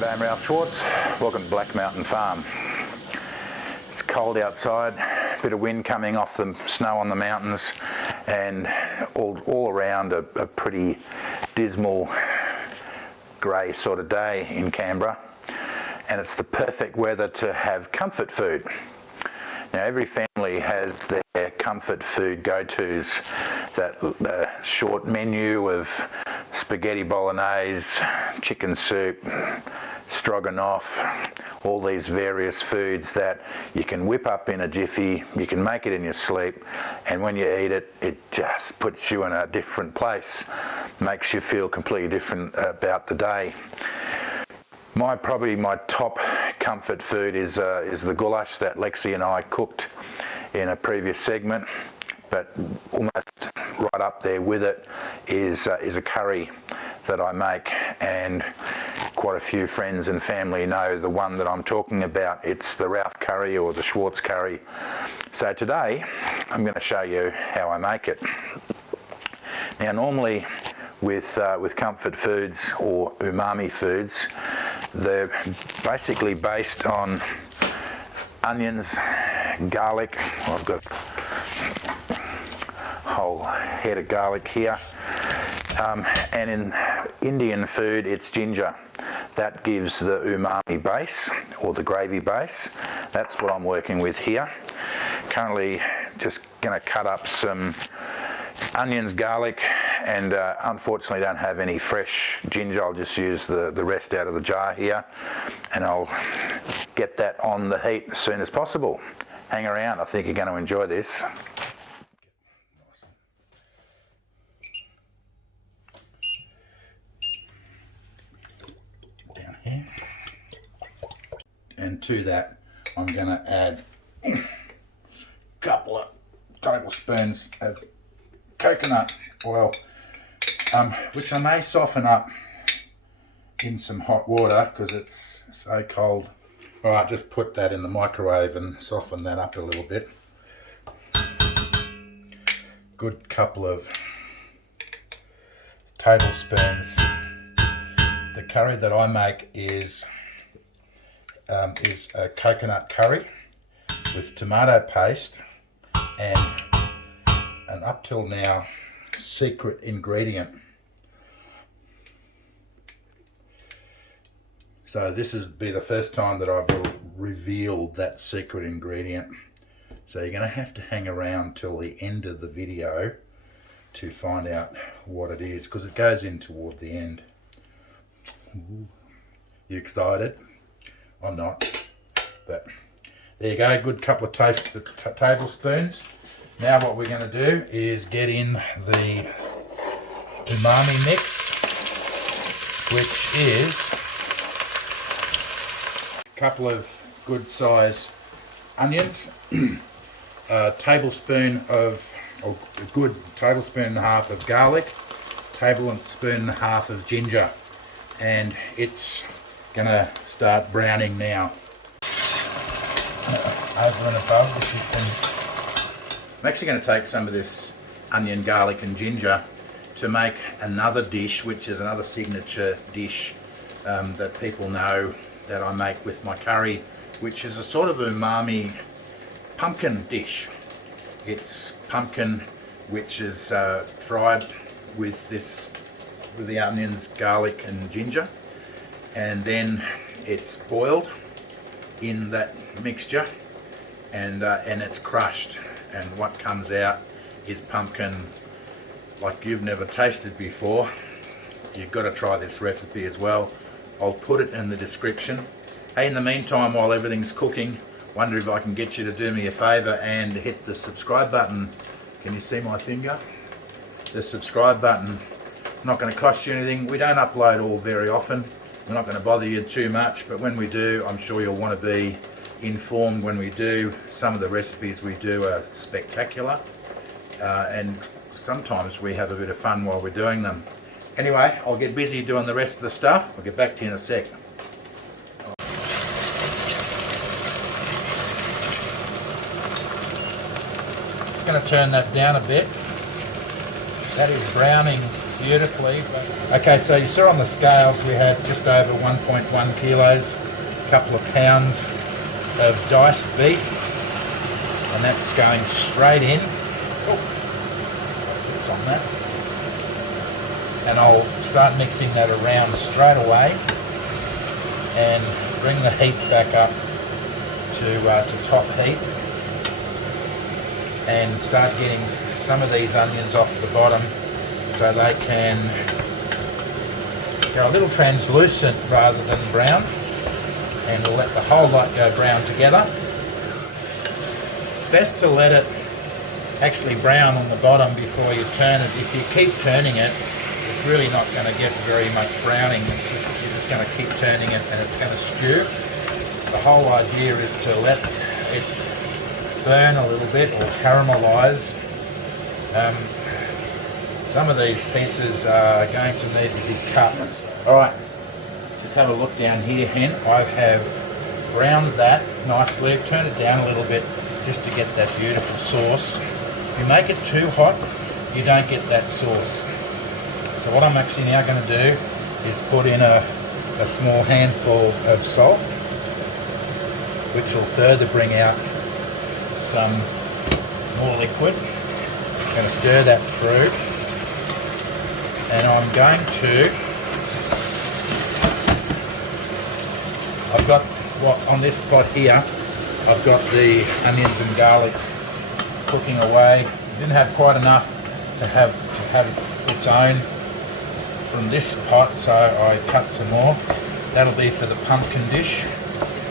G'day, I'm Ralph Schwartz. Welcome to Black Mountain Farm. It's cold outside, a bit of wind coming off the snow on the mountains, and all around a pretty dismal grey sort of day in Canberra. And it's the perfect weather to have comfort food. Now, every family has their comfort food go-tos, that short menu of spaghetti bolognese, chicken soup, stroganoff, all these various foods that you can whip up in a jiffy, you can make it in your sleep, and when you eat it, it just puts you in a different place, makes you feel completely different about the day. Probably my top comfort food is the goulash that Lexi and I cooked in a previous segment, but almost right up there with it is a curry that I make, and quite a few friends and family know the one that I'm talking about. It's the Ralph curry or the Schwartz curry. So today I'm going to show you how I make it. Now, normally with comfort foods or umami foods, they're basically based on onions, garlic. I've got a whole head of garlic here. And in Indian food, it's ginger. That gives the umami base, or the gravy base. That's what I'm working with here. Currently just going to cut up some onions, garlic, and unfortunately don't have any fresh ginger. I'll just use the rest out of the jar here, and I'll get that on the heat as soon as possible. Hang around, I think you're going to enjoy this. Down here. And to that I'm going to add a couple of tablespoons of coconut oil, which I may soften up in some hot water because it's so cold. All right, just put that in the microwave and soften that up a little bit. Good couple of tablespoons. The curry that I make is a coconut curry with tomato paste and an up till now secret ingredient. So this is be the first time that I've revealed that secret ingredient. So you're going to have to hang around till the end of the video to find out what it is, because it goes in toward the end. Ooh. You excited? I'm not, but there you go. Good couple of tablespoons. Now what we're going to do is get in the umami mix, which is a couple of good size onions, a tablespoon of, or a good tablespoon and a half of garlic, tablespoon and a half of ginger, and it's going to start browning now. Over and above, if you can, I'm actually going to take some of this onion, garlic and ginger to make another dish, which is another signature dish that people know that I make with my curry, which is a sort of umami pumpkin dish. It's pumpkin which is fried with the onions, garlic and ginger, and then it's boiled in that mixture, and it's crushed, and what comes out is pumpkin like you've never tasted before. You've got to try this recipe as well. I'll put it in the description. Hey, in the meantime, while everything's cooking, wonder if I can get you to do me a favour and hit the subscribe button. Can you see my finger? The subscribe button. It's not going to cost you anything. We don't upload all very often. We're not going to bother you too much, but when we do, I'm sure you'll want to be informed when we do. Some of the recipes we do are spectacular, and sometimes we have a bit of fun while we're doing them. Anyway, I'll get busy doing the rest of the stuff. I'll get back to you in a sec. Just going to turn that down a bit. That is browning beautifully. Okay, so you saw on the scales we had just over 1.1 kilos, a couple of pounds of diced beef, and that's going straight in. Oh, it's on that. And I'll start mixing that around straight away and bring the heat back up to top heat and start getting some of these onions off the bottom so they can go a little translucent rather than brown, and we'll let the whole lot go brown together. Best to let it actually brown on the bottom before you turn it. If you keep turning it, it's really not going to get very much browning. You're just going to keep turning it and it's going to stew. The whole idea is to let it burn a little bit or caramelise. Some of these pieces are going to need to be cut. Alright, just have a look down here, Hen. I have browned that nicely. I've turned it down a little bit just to get that beautiful sauce. If you make it too hot, you don't get that sauce. So what I'm actually now going to do is put in a small handful of salt, which will further bring out some more liquid. I'm going to stir that through, and I'm going to, I've got, on this pot here, I've got the onions and garlic cooking away. Didn't have quite enough to have its own from this pot, so I cut some more. That'll be for the pumpkin dish,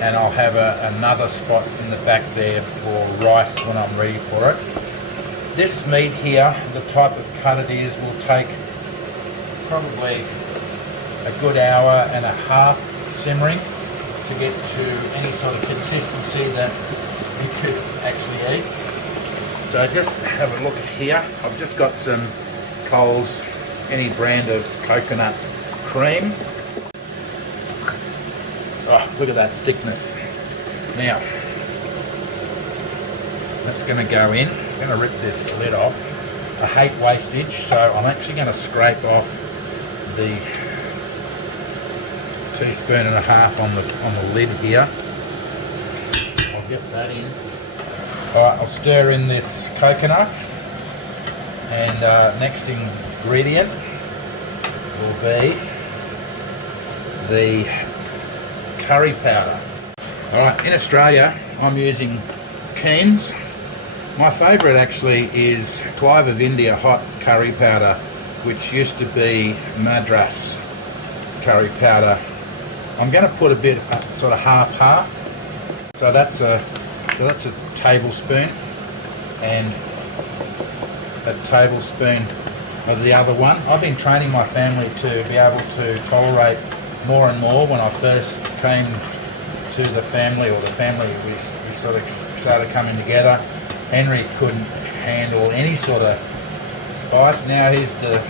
and I'll have another spot in the back there for rice when I'm ready for it. This meat here, the type of cut it is, will take probably a good hour and a half simmering to get to any sort of consistency that you could actually eat. So just have a look here. I've just got some Coles, any brand of coconut cream. Oh, look at that thickness. Now, that's going to go in. I'm going to rip this lid off. I hate wastage, so I'm actually going to scrape off the 1.5 teaspoons on the lid here. I'll get that in. Alright, I'll stir in this coconut, and next ingredient will be the curry powder. Alright, in Australia I'm using Keen's. My favourite actually is Clive of India hot curry powder, which used to be Madras curry powder. I'm going to put a bit, sort of half-half. So that's a tablespoon, and a tablespoon of the other one. I've been training my family to be able to tolerate more and more. When I first came to the family, or the family, we sort of started coming together, Henry couldn't handle any sort of spice. Now he's the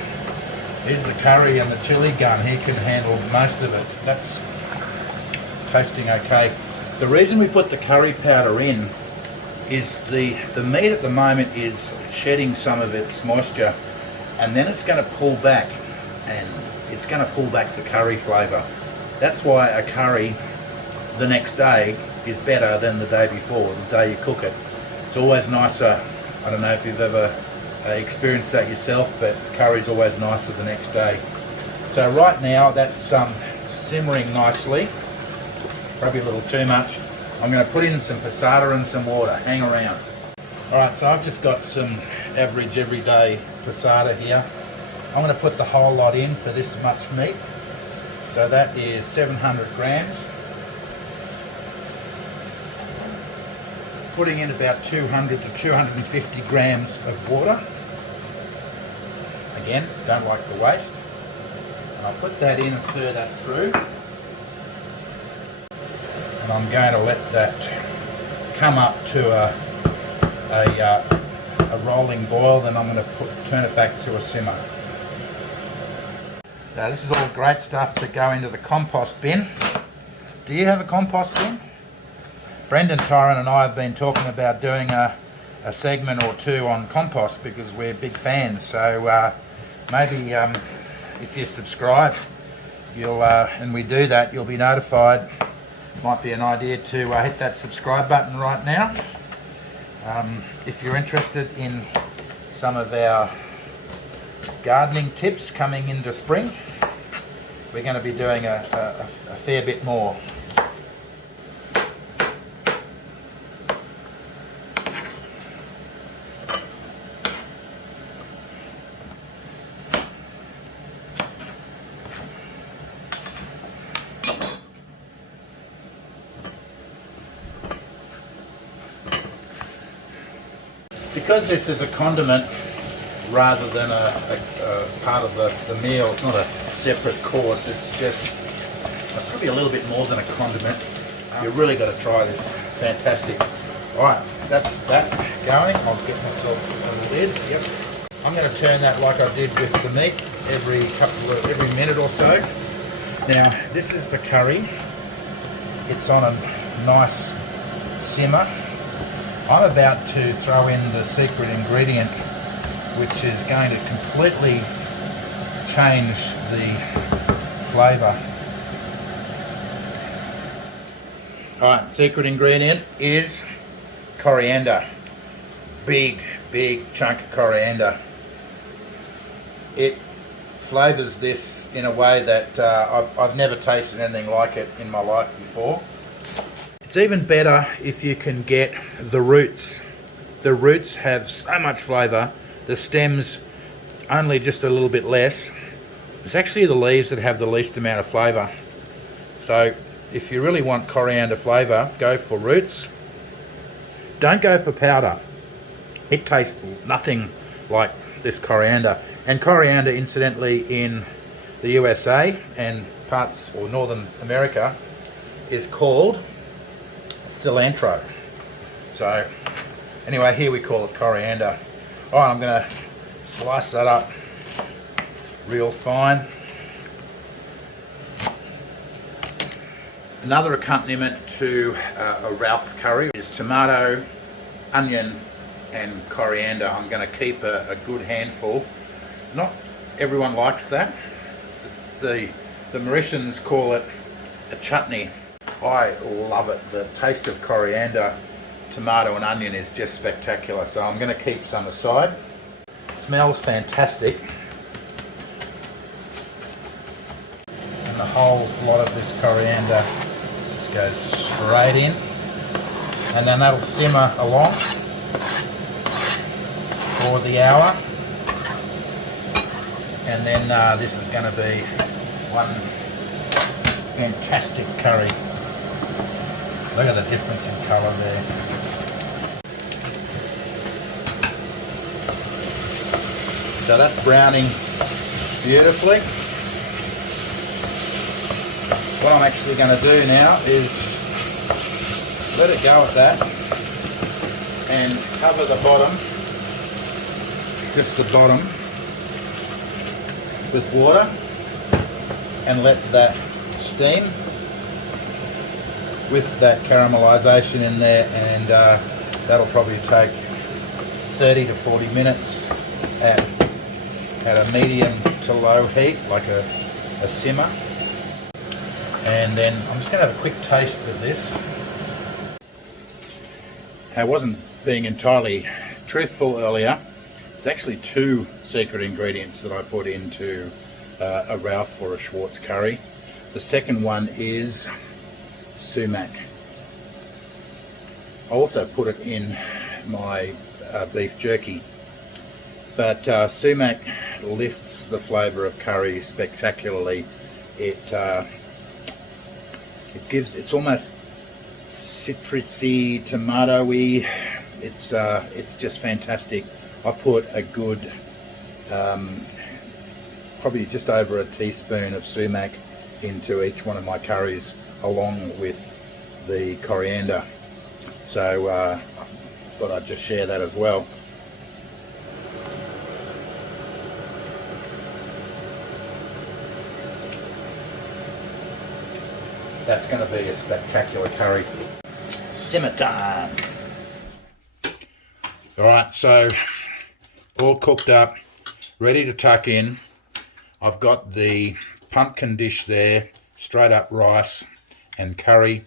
curry and the chili gun. He can handle most of it. That's tasting okay. The reason we put the curry powder in is the meat at the moment is shedding some of its moisture, and then it's going to pull back, and it's going to pull back the curry flavour. That's why a curry the next day is better than the day before, the day you cook it. It's always nicer. I don't know if you've ever experienced that yourself, but curry's always nicer the next day. So right now that's simmering nicely, probably a little too much. I'm going to put in some passata and some water. Hang around. Alright, so I've just got some average everyday passata here. I'm going to put the whole lot in for this much meat. So that is 700 grams. Putting in about 200 to 250 grams of water. Again, don't like the waste. And I'll put that in and stir that through. And I'm going to let that come up to a rolling boil, then I'm going to turn it back to a simmer. Now this is all great stuff to go into the compost bin. Do you have a compost bin? Brendan, Tyron and I have been talking about doing a segment or two on compost because we're big fans. So maybe if you subscribe, you'll and we do that, you'll be notified. Might be an idea to hit that subscribe button right now. If you're interested in some of our gardening tips coming into spring, we're going to be doing a fair bit more. Because this is a condiment rather than a part of the meal, it's not a separate course, it's just probably a little bit more than a condiment. You've really got to try this. Fantastic. Alright, that's that going. I'll get myself on the lid. Yep. I'm going to turn that like I did with the meat every minute or so. Now, this is the curry. It's on a nice simmer. I'm about to throw in the secret ingredient, which is going to completely change the flavour. Alright, secret ingredient is coriander. Big chunk of coriander. It flavours this in a way that I've never tasted anything like it in my life before. It's even better if you can get the roots. The roots have so much flavour, the stems only just a little bit less. It's actually the leaves that have the least amount of flavour. So if you really want coriander flavour, go for roots. Don't go for powder. It tastes nothing like this coriander. And coriander, incidentally, in the USA and parts or Northern America is called cilantro. So anyway, here we call it coriander. Alright, I'm going to slice that up real fine. Another accompaniment to a Ralph curry is tomato, onion and coriander. I'm going to keep a good handful. Not everyone likes that. The Mauritians call it a chutney. I love it. The taste of coriander, tomato and onion is just spectacular. So I'm going to keep some aside. It smells fantastic. And the whole lot of this coriander just goes straight in. And then that'll simmer along for the hour. And then this is going to be one fantastic curry. Look at the difference in colour there. So that's browning beautifully. What I'm actually going to do now is let it go at that and cover the bottom, just the bottom, with water and let that steam with that caramelisation in there, and that'll probably take 30 to 40 minutes at a medium to low heat, like a simmer. And then I'm just going to have a quick taste of this. I wasn't being entirely truthful earlier. It's actually 2 secret ingredients that I put into a Ralph or a Schwartz curry. The second one is sumac. I also put it in my beef jerky, but sumac lifts the flavour of curry spectacularly. It's almost citrusy, tomatoey. It's just fantastic. I put a good probably just over a teaspoon of sumac into each one of my curries, along with the coriander. So I thought I'd just share that as well. That's going to be a spectacular curry. Simmer time. Alright, so all cooked up, ready to tuck in. I've got the pumpkin dish there, straight up rice and curry.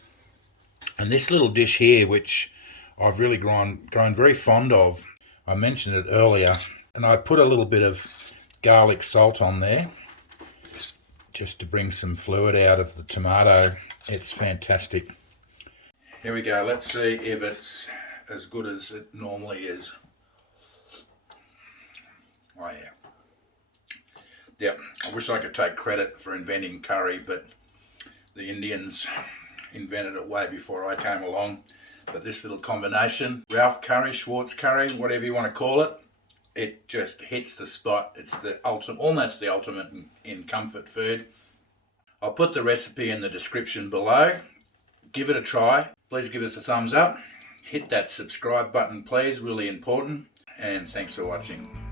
And this little dish here, which I've really grown very fond of, I mentioned it earlier, and I put a little bit of garlic salt on there just to bring some fluid out of the tomato. It's fantastic. Here we go, let's see if it's as good as it normally is. Oh yeah. Yep, I wish I could take credit for inventing curry, but the Indians invented it way before I came along. But this little combination, Ralph curry, Schwartz curry, whatever you want to call it, it just hits the spot. It's the ultimate, almost the ultimate in comfort food. I'll put the recipe in the description below. Give it a try. Please give us a thumbs up. Hit that subscribe button, please, really important. And thanks for watching.